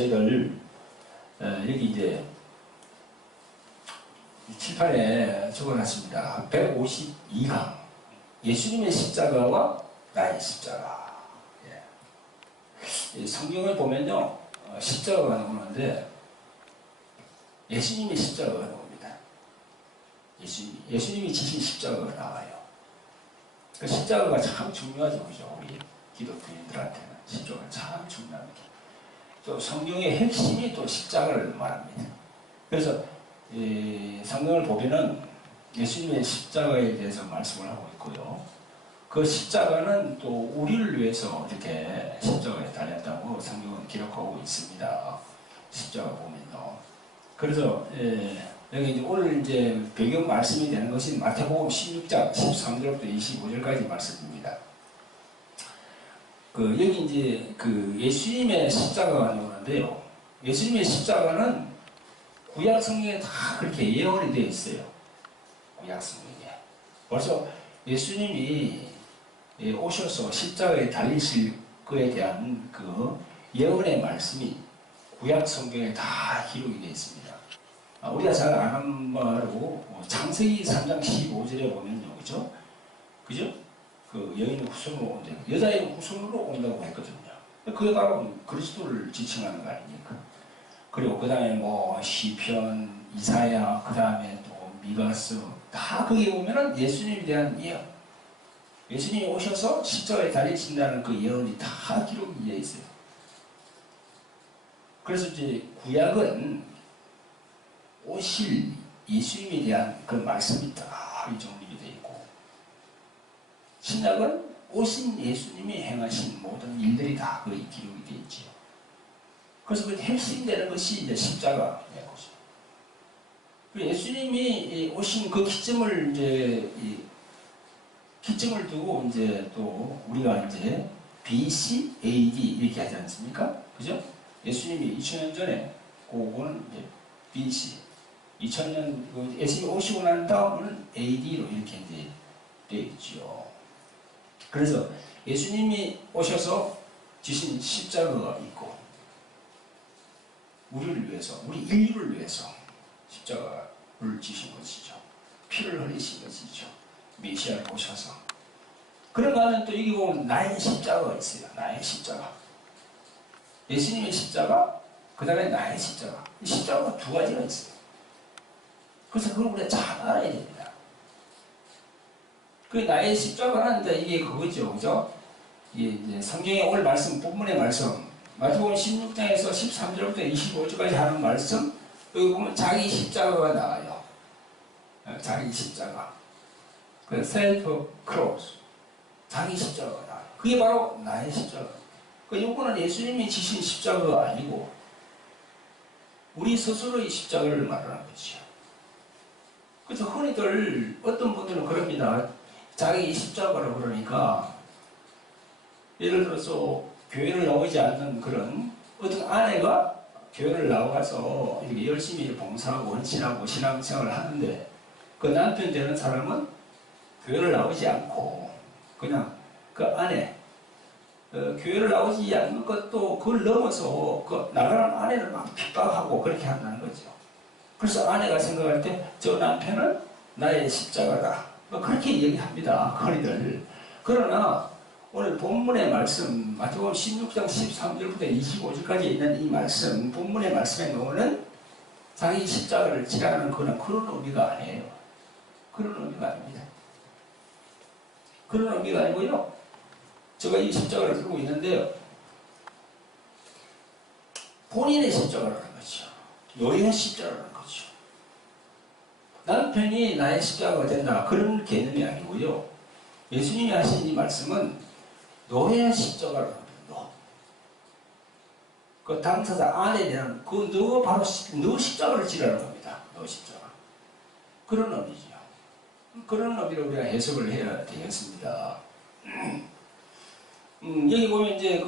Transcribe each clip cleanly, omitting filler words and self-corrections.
저희들 여기 이제 칠판에 적어놨습니다. 152강 예수님의 십자가와 나의 십자가. 예. 성경을 보면요, 십자가가 나오는데 예수님의 십자가가 나옵니다. 예수님이 지신 십자가가 나와요. 그 십자가가 참 중요하죠, 그죠? 우리 기독교인들한테는 십자가가 참 중요합니다. 또 성경의 핵심이 또 십자가를 말합니다. 그래서 성경을 보면은 예수님의 십자가에 대해서 말씀을 하고 있고요. 그 십자가는 또 우리를 위해서 이렇게 십자가에 달렸다고 성경은 기록하고 있습니다. 십자가 보면요. 그래서 여기 이제 오늘 이제 배경 말씀이 되는 것이 마태복음 16장 13절부터 25절까지 말씀입니다. 여기 이제 예수님의 십자가가 나오는데요. 예수님의 십자가는 구약 성경에 다 그렇게 예언이 되어 있어요. 구약 성경에. 벌써 예수님이 오셔서 십자가에 달리실 것에 대한 그 예언의 말씀이 구약 성경에 다 기록이 되어 있습니다. 우리가 잘 아는 바로 창세기 3장 15절에 보면요, 그죠? 그죠? 여인의 후손으로 온다. 여자의 후손으로 온다고 했거든요. 그게 바로 그리스도를 지칭하는 거 아닙니까? 그리고 그 다음에 시편, 이사야, 그 다음에 또 미가서, 다 거기에 보면은 예수님에 대한 예언. 예수님이 오셔서 십자가에 달리신다는 그 예언이 다 기록이 되어 있어요. 그래서 이제 구약은 오실 예수님에 대한 그 말씀이 다 정리가 되어 있고, 신약은 오신 예수님이 행하신 모든 일들이 다 거의 기록이 되어 있지요. 그래서 그 핵심되는 것이 이제 십자가의 것이죠. 예수님이 오신 그 기점을 기점을 두고 이제 또 우리가 이제 BC, AD 이렇게 하지 않습니까? 그죠? 예수님이 2000년 전에 그거는 이제 BC, 2000년 예수님이 오시고 난 다음은 AD로 이렇게 이제 되어 있죠. 그래서 예수님이 오셔서 지신 십자가가 있고, 우리를 위해서, 우리 인류를 위해서 십자가를 지신 것이죠. 피를 흘리신 것이죠. 메시아를 오셔서. 그런가 하면 또 여기 보면 나의 십자가가 있어요. 나의 십자가. 예수님의 십자가, 그 다음에 나의 십자가. 이 십자가가 두 가지가 있어요. 그래서 그걸 우리가 잘 알아야 됩니다. 그 나의 십자가는 이게 그거죠. 그죠? 이제 성경의 오늘 말씀, 본문의 말씀, 마태복음 16장에서 13절부터 25절까지 하는 말씀, 여기 보면 자기 십자가가 나와요. 자기 십자가. 그 self cross. 자기 십자가가 나와요. 그게 바로 나의 십자가. 이거는 예수님이 지신 십자가가 아니고, 우리 스스로의 십자가를 말하는 거죠. 그래서 흔히들 어떤 분들은 그럽니다. 자기 십자가라고 그러니까, 예를 들어서 교회를 나오지 않는 그런 어떤 아내가 교회를 나와서 이렇게 열심히 봉사하고 헌신하고 신앙생활을 하는데, 그 남편 되는 사람은 교회를 나오지 않고 그냥 그 아내, 교회를 나오지 않는 것도 그걸 넘어서 나가는 아내를 막 핍박하고 그렇게 한다는 거죠. 그래서 아내가 생각할 때 저 남편은 나의 십자가다, 그렇게 얘기합니다, 흔히들. 그러나 오늘 본문의 말씀, 마태복음 16장 13절부터 25절까지 있는 이 말씀, 본문의 말씀에 나오는 자기 십자가를 지라는 그런 의미가 아니에요. 그런 의미가 아닙니다. 그런 의미가 아니고요. 제가 이 십자가를 들고 있는데요. 본인의 십자가라는 거죠. 노예의 십자가라는 거죠. 남편이 나의 십자가가 된다, 그런 개념이 아니고요. 예수님이 하신 이 말씀은 노예의 십자가라는 겁니다. 그 당사자 아내는 너 바로 너 십자가를 지라는 겁니다. 너 십자가. 그런 의미죠. 그런 의미로 우리가 해석을 해야 되겠습니다. 여기 보면 이제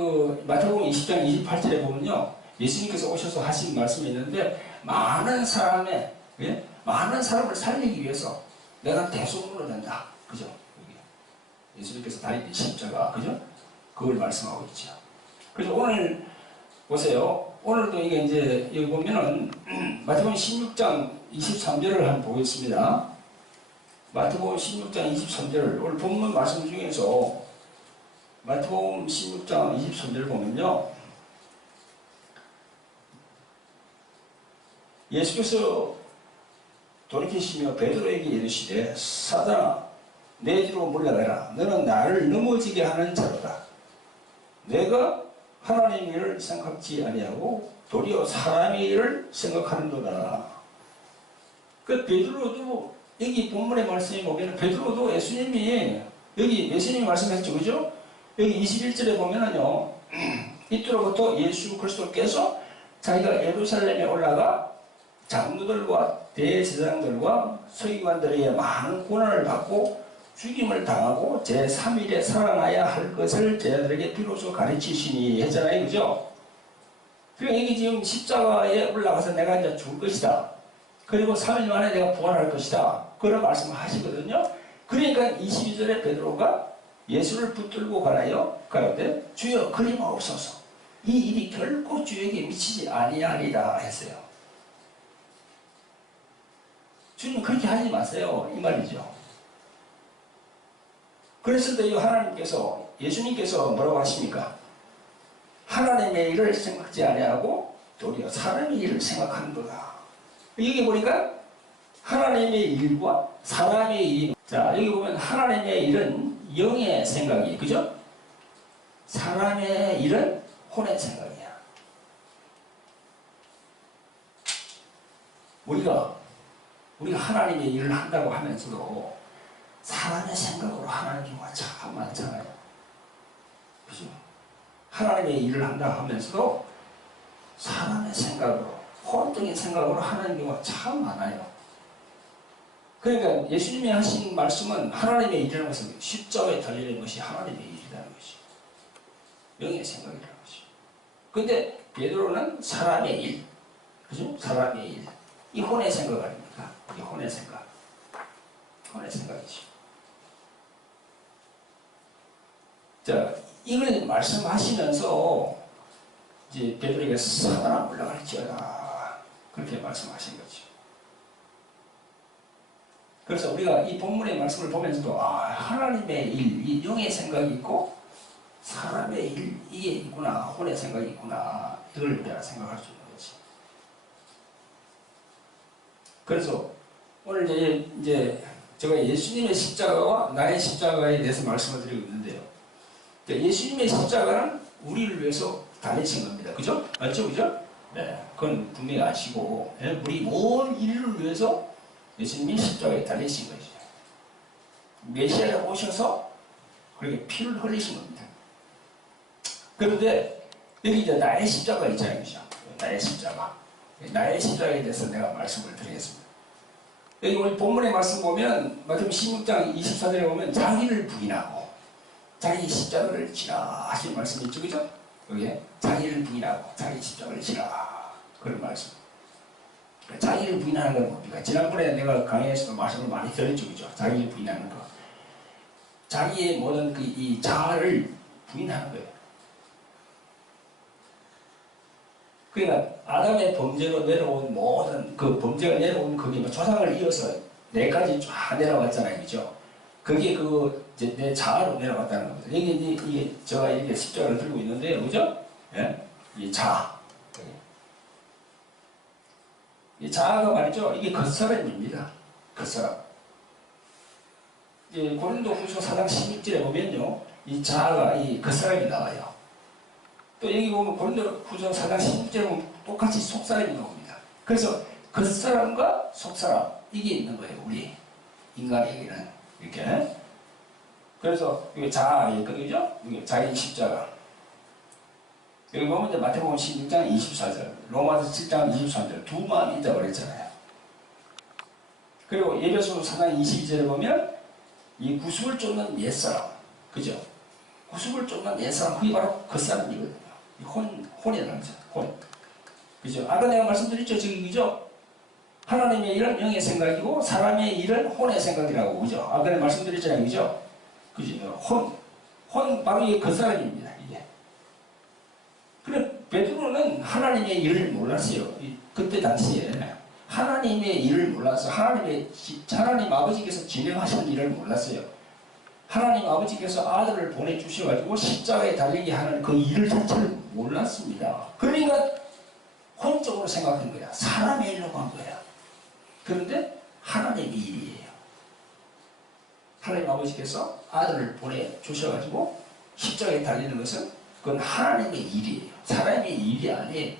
마태복음 20장 28절에 보면요, 예수님께서 오셔서 하신 말씀이 있는데, 많은 사람을 살리기 위해서 내가 대속물로 된다. 그죠? 여기 예수님께서 달린 십자가, 그죠? 그걸 말씀하고 있죠. 그래서 오늘 보세요. 오늘도 이게 이제 여기 보면은 마태복음 16장 23절을 한번 보겠습니다. 마태복음 16장 23절 오늘 본문 말씀 중에서 마태복음 16장 23절 보면요. 예수께서 돌이키시며 베드로에게 이르시되 사단아 내 뒤로 물러가라. 너는 나를 넘어지게 하는 자로다. 내가 하나님의 일을 생각지 아니하고 도리어 사람의 일을 생각하는도다. 그 베드로도 여기 본문의 말씀에 보면 베드로도 예수님이 여기 예수님이 말씀하셨죠, 그죠? 여기 21절에 보면은요, 이때로부터 예수 그리스도께서 자기가 예루살렘에 올라가 장로들과 대제사장들과 서기관들에게 많은 고난을 받고 죽임을 당하고 제3일에 살아나야 할 것을 제자들에게 비로소 가르치시니 했잖아요, 그죠? 그러니까 여기 지금 십자가에 올라가서 내가 이제 죽을 것이다. 그리고 3일 만에 내가 부활할 것이다. 그런 말씀을 하시거든요. 그러니까 22절에 베드로가 예수를 붙들고 가라데 주여 그리마옵소서. 이 일이 결코 주에게 미치지 아니하리라 했어요. 주님 그렇게 하지 마세요. 이 말이죠. 그래서 하나님께서 예수님께서 뭐라고 하십니까? 하나님의 일을 생각지 아니하고 도리어 사람의 일을 생각하는도다. 여기 보니까 하나님의 일과 사람의 일. 자, 여기 보면 하나님의 일은 영의 생각이, 그죠? 사람의 일은 혼의 생각이야. 우리가 하나님의 일을 한다고 하면서도 사람의 생각으로 하는 경우가 참 많잖아요. 그죠? 하나님의 일을 한다 하면서도 사람의 생각으로, 혼적인 생각으로 하는 경우가 참 많아요. 그러니까 예수님이 하신 말씀은 하나님의 일이라는 것은 십자가에 달리는 것이 하나님의 일이라는 것이 영의 생각이라는 것이. 근데 베드로는 사람의 일, 그죠? 사람의 일. 이 혼의 생각 아닙니까? 이 혼의 생각. 혼의 생각이죠. 자, 이걸 말씀하시면서 이제 베드로에게 사단아 물러갈지어다 그렇게 말씀하신 거죠. 그래서 우리가 이 본문의 말씀을 보면서도 하나님의 일, 이 영의 생각이 있고 사람의 일, 이게 있구나, 혼의 생각이 있구나, 이걸 우리가 생각할 수 있는 거지. 그래서 오늘 이제 제가 예수님의 십자가와 나의 십자가에 대해서 말씀을 드리고 있는데요. 예수님의 십자가는 우리를 위해서 달리신 겁니다. 그죠? 맞죠? 그죠? 네. 그건 분명히 아시고, 우리 온 인류를 위해서 예수님이 십자가에 달리신 것이죠. 메시아가 오셔서 그렇게 피를 흘리신 겁니다. 그런데 여기 이제 나의 십자가 있잖아요. 그죠? 나의 십자가. 나의 십자가에 대해서 내가 말씀을 드리겠습니다. 여기 오늘 본문의 말씀 보면, 마태복음 16장 24절에 보면 자기를 부인하고 자기 십자가를 지라 하신 말씀이 있죠, 그죠? 여기에 자기를 부인하고 자기 십자가를 지라 그런 말씀. 자기를 부인하는 건 뭡니까? 지난번에 내가 강의에서도 말씀을 많이 드렸죠, 그죠? 자기를 부인하는 거. 자기의 모든 이 자아를 부인하는 거예요. 그러니까 아담의 범죄로 내려온 모든 그 범죄가 내려온 그게 조상을 이어서 내까지 쫙 내려왔잖아요, 그죠? 그게 이제 내 자아로 내려갔다는 겁니다. 이게 제가 이렇게 십자가를 들고 있는데요, 그죠? 예? 이 자아. 이 자아가 말이죠, 이게 겉사람입니다. 겉사람. 이제 고린도후서 4장 16절에 보면요, 이 자아가 이 겉사람이 나와요. 또 여기 보면 고린도후서 4장 16절에 보면 똑같이 속사람이 나옵니다. 그래서 겉사람과 속사람 이게 있는 거예요, 우리 인간에게는. 이렇게. 그래서 이게 자아이거든요. 이게 자기 십자가. 여기 보면 이제 마태복음 16장 24절, 로마서 7장 23절 두 마음이 있다고 그랬잖아요. 그리고 에베소서 4장 22절에 보면 이 구속을 쫓는 옛사람, 그죠? 구속을 쫓는 옛사람, 그게 바로 그 사람이거든요. 혼이라는 거죠. 혼. 그죠? 아까 내가 말씀드렸죠, 저기, 그죠? 하나님의 일은 영의 생각이고 사람의 일은 혼의 생각이라고, 그죠? 아까 내가 말씀드렸잖아요, 그죠? 그죠? 혼 바로 이게 그 사람입니다, 이게. 그래, 베드로는 하나님의 일을 몰랐어요. 그때 당시에 하나님의 일을 몰라서 하나님 아버지께서 진행하신 일을 몰랐어요. 하나님 아버지께서 아들을 보내주셔가지고 십자가에 달리게 하는 그 일 자체를 몰랐습니다. 그러니까 혼적으로 생각한 거야. 사람의 일로 간 거야. 그런데 하나님의 일이에요. 하나님 아버지께서 아들을 보내주셔가지고 십자가에 달리는 것은 그건 하나님의 일이에요. 사람의 일이 아니에요.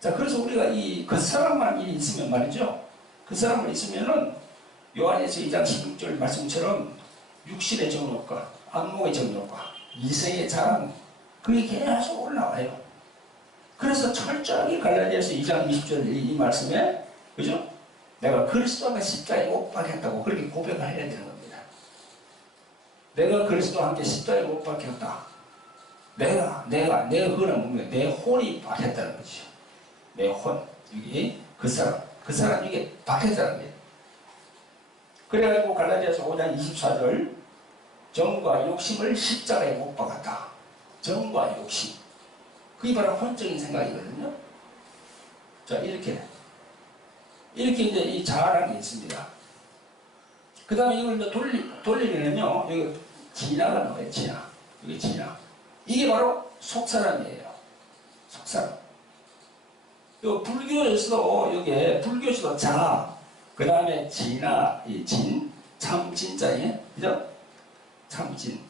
자, 그래서 우리가 그 사람만 일이 있으면 말이죠. 그 사람만 있으면은 요한에서 2장 16절 말씀처럼 육신의 정욕과 안목의 정욕과 이성의 자랑 그게 계속 올라와요. 그래서 철저하게 갈라디아서 2장 20절 이 말씀에 그죠? 내가 그리스도와 십자가에 못 박혔다고 그렇게 고백을 해야 되는 겁니다. 내가 그리스도와 함께 십자가에 못 박혔다. 내가 그거는 뭡니까? 내 혼이 박혔다는 거죠. 내 혼. 이게 그 사람 이게 박혔다는 거예요. 그래가지고 갈라디아서 5장 24절 정과 욕심을 십자가에 못 박았다. 정과 욕심. 그게 바로 혼적인 생각이거든요. 자, 이렇게 이제 이 자아라는 게 있습니다. 그 다음에 이걸 이제 돌리면요, 여기 진화가 나와요, 진화. 이게 진화. 이게 바로 속사람이에요. 속사람. 요 불교에서도, 여기에, 불교에서도 자, 그 다음에 진화, 이 진, 참, 진짜예. 그죠? 참진.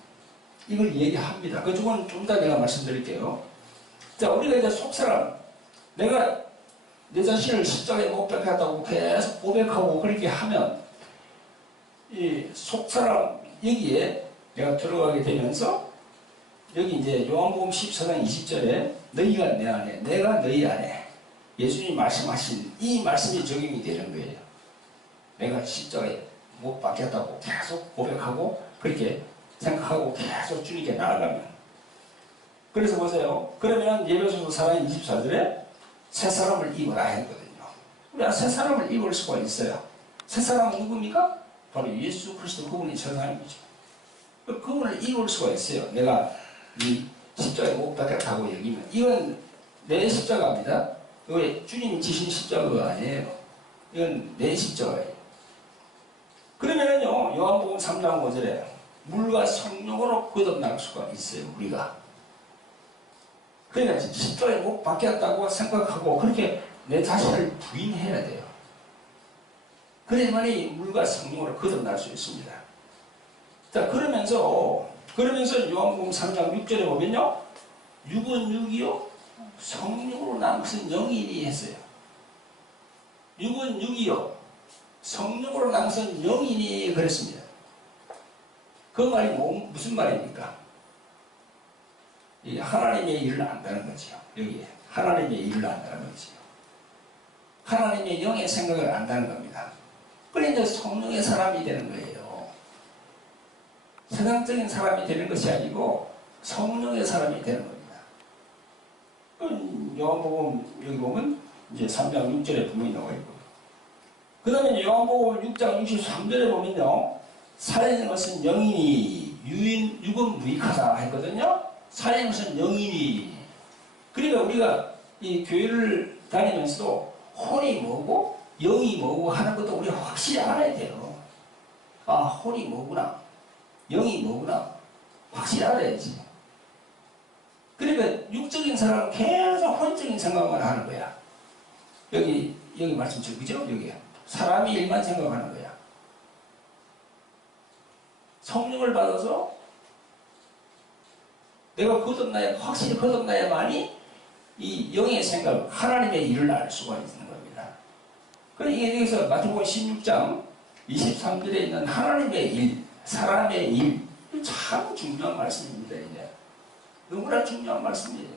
이걸 얘기합니다. 그쪽은 좀 이따 내가 말씀드릴게요. 자, 우리가 이제 속사람. 내가 내 자신을 십자가에 못 박혔다고 계속 고백하고 그렇게 하면, 이 속사람, 여기에 내가 들어가게 되면서, 여기 이제 요한복음 14장 20절에 너희가 내 안에, 내가 너희 안에 예수님이 말씀하신 이 말씀이 적용이 되는 거예요. 내가 십자가에 못 박혔다고 계속 고백하고 그렇게 생각하고 계속 주님께 나아가면. 그래서 보세요. 그러면 예배소서 4장 24절에 새 사람을 입어라 했거든요. 우리가 새 사람을 입을 수가 있어요. 새 사람은 누굽니까? 바로 예수 그리스도 그분이 새 사람이죠. 그분을 입을 수가 있어요. 내가 이 십자가에 못 박혔다고 여기면 이건 내 십자가입니다. 이거 주님이 지신 십자가가 아니에요. 이건 내 십자가예요. 그러면은요, 요한복음 3장 5절에 물과 성령으로 거듭날 수가 있어요, 우리가. 그러니까 십자가에 못 박혔다고 생각하고 그렇게 내 자신을 부인해야 돼요. 그래야만이 물과 성령으로 거듭날 수 있습니다. 자, 그러면서 요한복음 3장 6절에 보면요, 육은 육이요, 성령으로 난 것은 영이니 했어요. 육은 육이요, 성령으로 난 것은 영이니 그랬습니다. 그 말이 무슨 말입니까? 이 하나님의 일을 안다는 거죠. 여기에 하나님의 일을 안다는 거죠. 하나님의 영의 생각을 안다는 겁니다. 그러니까 성령의 사람이 되는 거예요. 세상적인 사람이 되는 것이 아니고 성령의 사람이 되는 겁니다. 요한복음 여기 보면 이제 3장 6절에 분명히 나와 있고, 그 다음에 요한복음 6장 63절에 보면요, 살아있는 것은 영이니 육은 무익하다 했거든요. 살아있는 것은 영이니. 그러니까 우리가 이 교회를 다니면서도 혼이 뭐고 영이 뭐고 하는 것도 우리가 확실히 알아야 돼요. 아, 혼이 뭐구나, 영이 뭐구나 확실히 알아야지. 그러니까 육적인 사람은 계속 혼적인 생각만 하는 거야. 여기 말씀처럼, 그죠? 여기 사람이 일만 생각하는 거야. 성령을 받아서 내가 확실히 거듭나야만이 이 영의 생각, 하나님의 일을 알 수가 있는 겁니다. 그러니까 이게 여기서 마태복음 16장 23절에 있는 하나님의 일, 사람의 일, 참 중요한 말씀입니다. 이제 너무나 중요한 말씀이에요.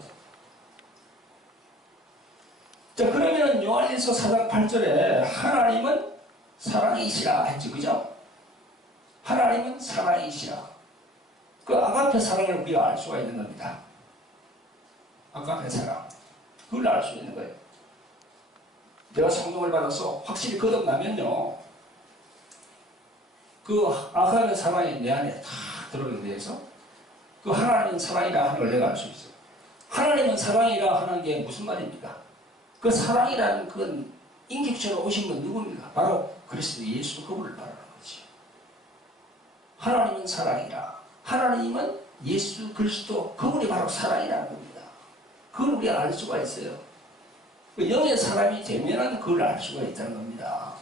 자, 그러면 요한일서 4장 8절에 하나님은 사랑이시라 했죠, 그죠? 하나님은 사랑이시라. 그 아가페 사랑을 우리가 알 수가 있는 겁니다. 아가페 사랑. 그걸 알 수 있는 거예요. 내가 성령을 받아서 확실히 거듭나면요, 그 아가페 사랑이 내 안에 다 들어오게 돼서 그 하나님은 사랑이라 하는 걸 내가 알 수 있어요. 하나님은 사랑이라 하는 게 무슨 말입니까? 그 사랑이라는 그 인격체로 오신 건 누굽니까? 바로 그리스도 예수 그분을 말하는 거지. 하나님은 사랑이라. 하나님은 예수 그리스도 그분이 바로 사랑이라는 겁니다. 그걸 우리가 알 수가 있어요. 영의 사람이 되면은 그걸 알 수가 있다는 겁니다.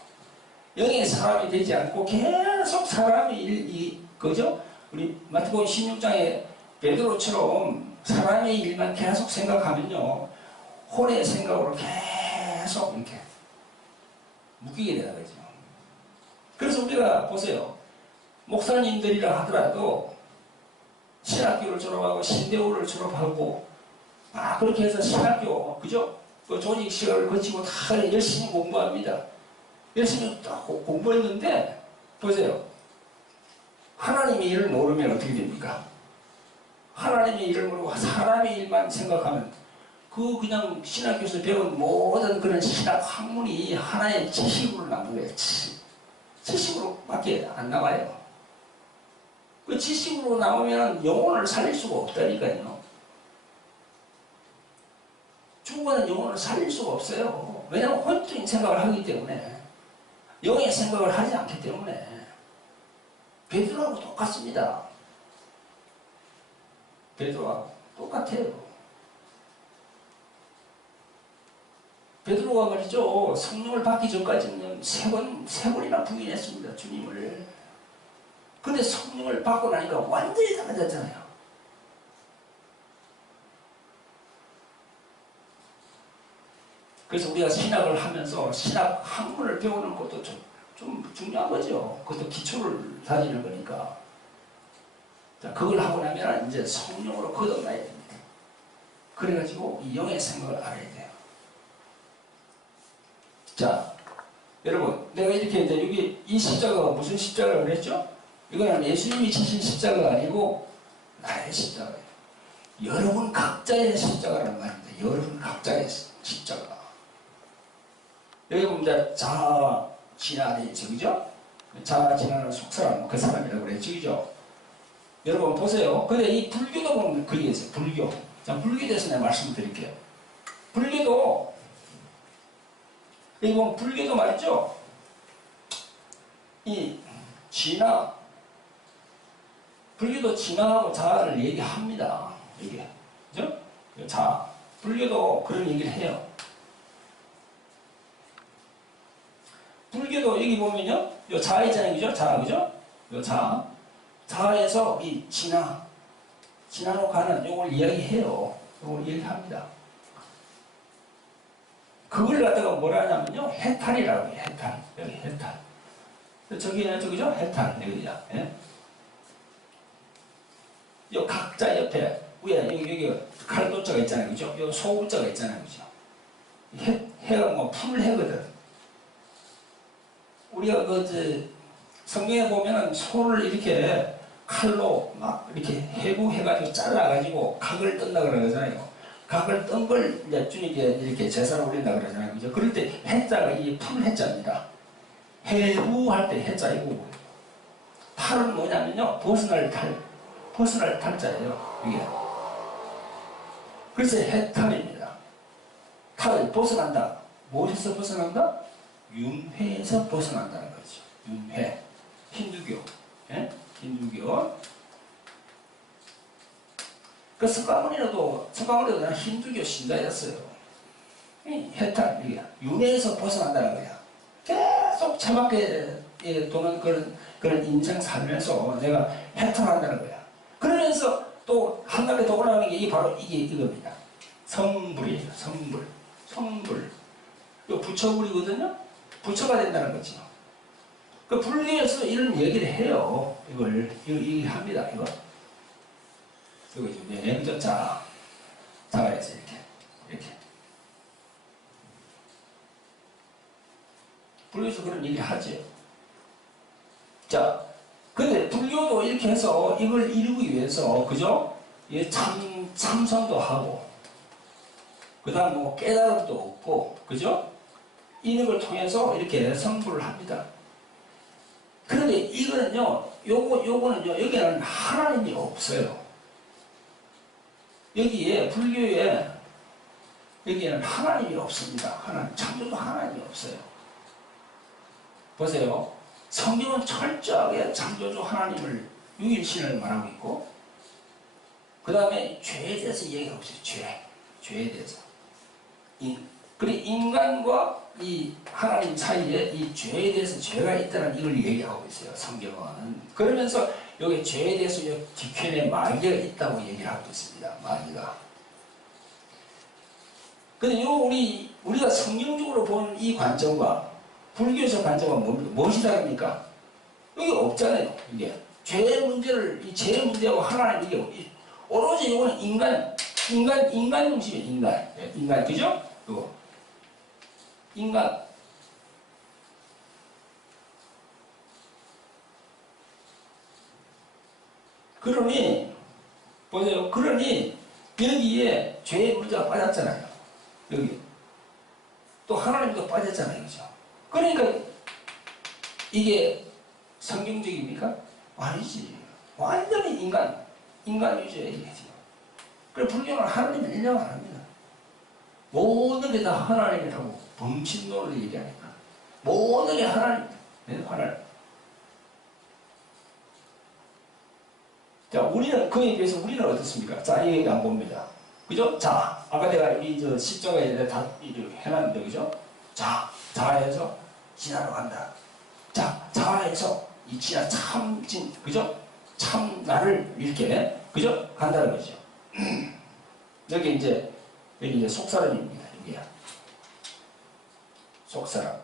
영의 사람이 되지 않고 계속 사람이 그죠? 우리 마태복음 16장에 베드로처럼 사람의 일만 계속 생각하면요, 혼의 생각으로 계속 이렇게 묶이게 되는 거죠. 그래서 우리가 보세요. 목사님들이라 하더라도 신학교를 졸업하고 신대우를 졸업하고 그렇게 해서 신학교, 그죠? 그 조직 시간을 거치고 다 열심히 공부합니다. 열심히 공부했는데 보세요. 하나님의 일을 모르면 어떻게 됩니까? 하나님의 일을 모르고 사람의 일만 생각하면 그냥 신학교에서 배운 모든 그런 신학 학문이 하나의 지식으로 남는 거예요. 지식으로밖에 안 나와요. 그 지식으로 나오면 영혼을 살릴 수가 없다니까요. 죽어가는 영혼을 살릴 수가 없어요. 왜냐하면 혼적인 생각을 하기 때문에, 영의 생각을 하지 않기 때문에. 베드로하고 똑같습니다. 베드로하고 똑같아요. 베드로가 말이죠, 성령을 받기 전까지는 세 번이나 부인했습니다, 주님을. 근데 성령을 받고 나니까 완전히 달라졌잖아요. 그래서 우리가 신학을 하면서 신학 학문을 배우는 것도 좀 중요한 거죠. 그것도 기초를 다지는 거니까. 자, 그걸 하고 나면 이제 성령으로 거듭나야 됩니다. 그래가지고 이 영의 생각을 알아야 돼요. 자, 여러분, 내가 이렇게 이제 여기 이 십자가가 무슨 십자가라고 그랬죠? 이거는 예수님이 지신 십자가가 아니고 나의 십자가예요. 여러분 각자의 십자가라는 말입니다. 여러분 각자의 십자가. 여기 보면 자아 진화에 있죠, 그죠? 자아 진화는 속사람, 그 사람이라고 그랬죠, 그죠? 여러분 보세요. 근데 이 불교도 보면 그게 있어요. 불교. 자, 불교에 대해서 내가 말씀드릴게요. 불교도, 여기 보면 불교도 말이죠. 이 진화, 불교도 진화하고 자아를 얘기합니다. 이게, 그죠? 자아. 불교도 그런 얘기를 해요. 불교도 여기 보면요, 요 자아 있잖아요, 그죠? 자아, 그죠? 요 자아. 자아에서 이 진화로 가는 요걸 이야기해요. 요걸 얘기합니다. 그걸 갖다가 뭐라 하냐면요, 해탈이라고 해요, 해탈. 여기 해탈. 저기죠? 해탈. 여기야. 예? 요 각자 옆에, 위에, 여기 칼도자가 있잖아요, 그죠? 요 소우자가 있잖아요, 그죠? 해가 뭐 풀 해거든. 우리가 성경에 보면은 소를 이렇게 칼로 막 이렇게 해부해가지고 잘라가지고 각을 뜬다 그러잖아요. 각을 뜬 걸 이제 주님께 이렇게 제사를 올린다 그러잖아요. 그죠? 그럴 때 해자가 이 풀 해자입니다. 해부할 때 해자이고, 탈은 뭐냐면요, 벗어날 탈자예요. 이게. 그래서 해탈입니다. 탈, 벗어난다. 무엇에서 벗어난다? 윤회에서 벗어난다는 거죠. 윤회. 힌두교. 예? 힌두교. 그 석가모니도 난 힌두교 신자였어요. 해탈, 이게 윤회에서 벗어난다는 거야. 계속 차갑게 도는 그런 인생 살면서 내가 해탈한다는 거야. 그러면서 또 한가닥 더 올라가는 게 바로 이겁니다. 성불이에요. 성불. 이거 부처불이거든요. 부처가 된다는 거죠. 그 불교에서 이런 얘기를 해요. 이거 합니다. 이거 이죠. 네, 그죠? 자가에서 이렇게. 불교에서 그런 얘기를 하죠. 자, 근데 불교도 이렇게 해서 이걸 이루기 위해서, 그죠? 참선도 하고, 그 다음 뭐 깨달음도 없고, 그죠? 이런 걸 통해서 이렇게 성불을 합니다. 그런데 이거는요, 요거는요, 여기는 하나님이 없어요. 여기에 불교에 여기에는 하나님이 없습니다. 하나님, 창조주 하나님이 없어요. 보세요. 성경은 철저하게 창조주 하나님을 유일신을 말하고 있고, 그 다음에 죄에 대해서 얘기하고 있어요. 죄에 대해서. 그리고 인간과 이 하나님 사이에 이 죄에 대해서 죄가 있다는 이걸 얘기하고 있어요. 성경은. 그러면서 여기 죄에 대해서 뒤편에 마귀가 있다고 얘기를 하고 있습니다. 마귀가. 근데 우리가 성경적으로 보는 이 관점과 불교에서 관점은 무엇이 다릅니까? 여기 없잖아요. 이게 죄의 문제를, 이 죄의 문제하고 하나님 이게 오로지 이거는 인간 중심이에요. 인간, 그죠? 이거 인간. 그러니 보세요. 그러니 여기에 죄의 문제가 빠졌잖아요. 여기 또 하나님도 빠졌잖아요. 그죠? 그러니까 이게 성경적입니까? 아니지. 완전히 인간 위주의 얘기죠. 그래서 불교는 하나님을 인정 안 합니다. 모든 게 다 하나님이라고 범신론을 얘기하니까 모든 게 하나님. 자, 우리는 그에 비해서 우리는 어떻습니까? 자, 이 얘기 안 봅니다. 그죠? 자, 아까 내가 이 십자가에 다 이렇게 해놨는데, 그죠? 자해서 지나러 간다. 자해서 이 지나 참진, 그죠? 참 나를 이렇게, 그죠? 간다는 거죠. 여기 이제 속사람입니다. 여기야. 속사람.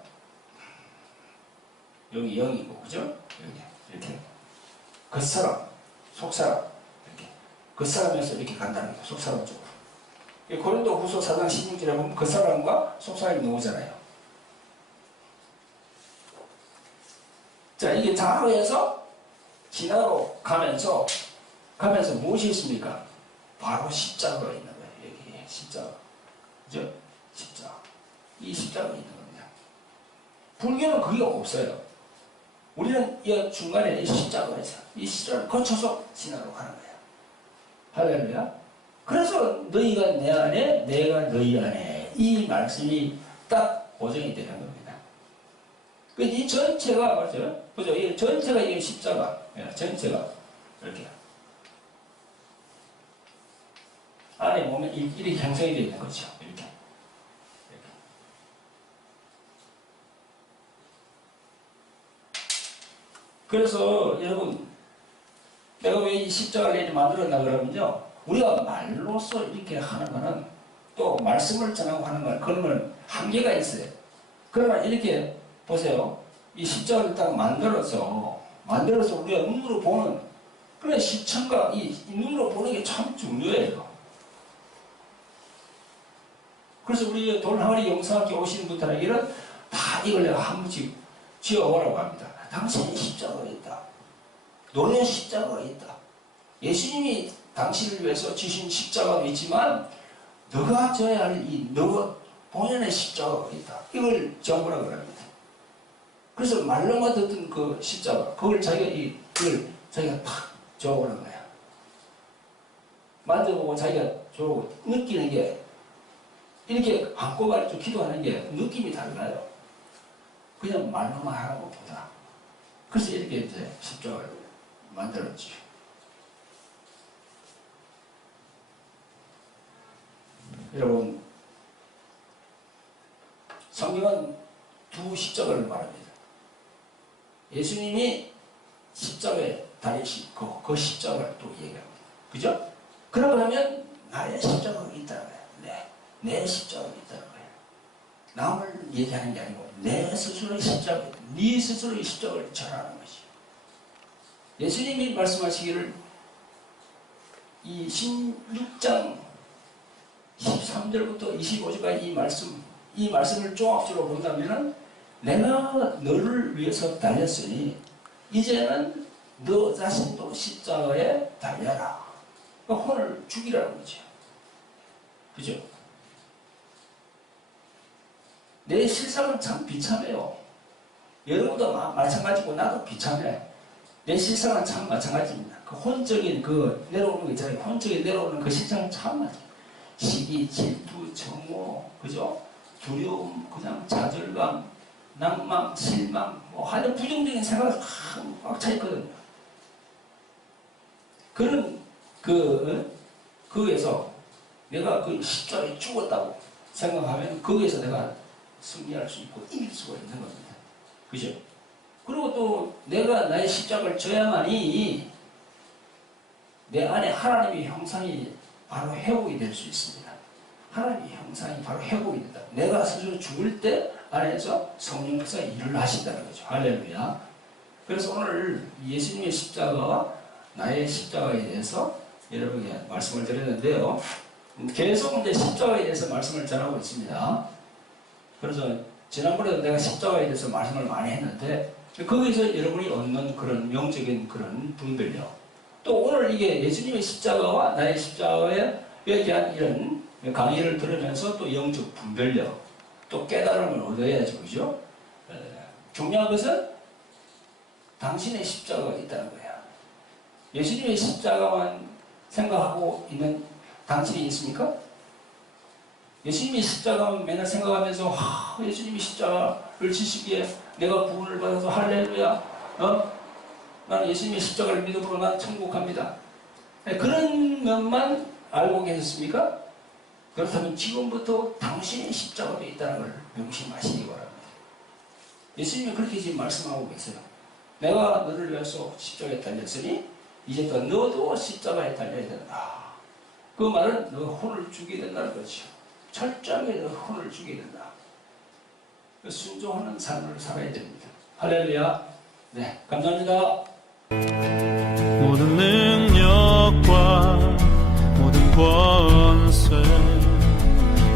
여기 영이고, 그죠? 여기 이렇게. 겉사람, 속사람. 이렇게. 겉사람에서 이렇게 간다는 거예요. 속사람 쪽으로. 고린도 후서 4장 16절에 보면 겉사람과 속사람이 나오잖아요. 자, 이게 자로에서 지나러 가면서 무엇이 있습니까? 바로 십자가가 있는 거예요. 여기 십자가. 그죠? 십자가. 이 십자가가 있는 겁니다. 불교는 그게 없어요. 우리는 이 중간에 이 십자가가 있어요. 이 십자가를 거쳐서 지나러 가는 거예요. 할렐루야. 그래서 너희가 내 안에, 내가 너희 안에, 이 말씀이 딱 고정이 되는 겁니다. 이 전체가, 맞죠? 그죠? 이 전체가 이게 십자가. 전체가 이렇게 안에 보면 이렇게 형성이 되어 있는 거죠. 이렇게. 그래서 여러분, 내가 왜 이 십자가를 만들었나 그러면요, 우리가 말로써 이렇게 하는 거는, 또 말씀을 전하고 하는 건, 그런 건 한계가 있어요. 그러나 이렇게 보세요. 이 십자가를 딱 만들어서 우리가 눈으로 보는 그런 시청과 이 눈으로 보는 게 참 중요해요. 그래서 우리 돌항아리 영상학교 오시는 분들에게는 다 이걸 내가 한 번씩 지어보라고 합니다. 당신의 십자가가 있다. 너의 십자가가 있다. 예수님이 당신을 위해서 지신 십자가도 있지만 너가 져야 할 너 본연의 십자가가 있다. 이걸 적으라고 합니다. 그래서 말로만 듣던 그 십자가, 그걸 자기가 탁 적어보는 거야. 만져보고 자기가 저러고 느끼는 게, 이렇게 한꺼번에 좀 기도하는 게 느낌이 달라요. 그냥 말로만 하는 것보다. 그래서 이렇게 이제 십자가를 만들었지. 여러분, 성경은 두 십자가를 말합니다. 예수님이 십자가에 달리시고 그 십자가를 또 얘기합니다. 그죠? 그러면 나의 십자가가 있다는 거예요. 내 십자가가 있다는 거예요. 남을 얘기하는 게 아니고 내 스스로의 십자가, 네 스스로의 십자가를 전하는 것이죠. 예수님이 말씀하시기를 이 16장 13절부터 25절까지 이 말씀을 종합적으로 본다면은 내가 너를 위해서 달렸으니 이제는 너 자신도 십자가에 달려라. 그러니까 혼을 죽이라는 거죠. 그죠? 내 실상은 참 비참해요. 여러분도 마찬가지고 나도 비참해. 내 실상은 참 마찬가지입니다. 그 혼적인 그 내려오는 거 있잖아요. 혼적인 내려오는 그 실상은 참 마찬가지. 시기, 질투, 정오, 그죠? 두려움, 그냥 좌절감, 낭망, 실망, 뭐 하여튼 부정적인 생각이 꽉 차 있거든요. 그런 거기에서 내가 그 십자가에 죽었다고 생각하면 거기에서 내가 승리할 수 있고 이길 수가 있는 겁니다. 그죠? 그리고 또 내가 나의 십자가를 져야만이 내 안에 하나님의 형상이 바로 회복이 될 수 있습니다. 하나님의 형상이 바로 회복이 된다. 내가 스스로 죽을 때 안에서 성령께서 일을 하신다는 거죠. 할렐루야. 그래서 오늘 예수님의 십자가와 나의 십자가에 대해서 여러분에게 말씀을 드렸는데요. 계속 이제 십자가에 대해서 말씀을 전하고 있습니다. 그래서 지난번에도 내가 십자가에 대해서 말씀을 많이 했는데 거기서 여러분이 얻는 그런 영적인 그런 분별력, 또 오늘 이게 예수님의 십자가와 나의 십자가에 대한 이런 강의를 들으면서 또 영적 분별력, 또 깨달음을 얻어야죠. 그죠? 중요한 것은 당신의 십자가가 있다는 거예요. 예수님의 십자가만 생각하고 있는 당신이 있습니까? 예수님의 십자가만 맨날 생각하면서 예수님이 십자가를 지시기에 내가 구원을 받아서 할렐루야, 나는 예수님의 십자가를 믿음으로 난 천국 갑니다. 그런 면만 알고 계셨습니까? 그렇다면 지금부터 당신의 십자가도 있다는 걸 명심하시기 바랍니다. 예수님이 그렇게 지금 말씀하고 계세요. 내가 너를 위해서 십자가에 달렸으니 이제부터 너도 십자가에 달려야 된다. 그 말은 너 혼을 주게 된다는 거죠. 철저하게 너 혼을 주게 된다. 순종하는 삶을 살아야 됩니다. 할렐루야. 네, 감사합니다. 모든 능력과 모든 권세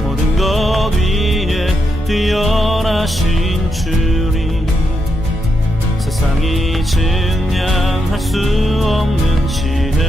모든 것 위에 뛰어나신 주님, 세상이 증량할 수 없는 지혜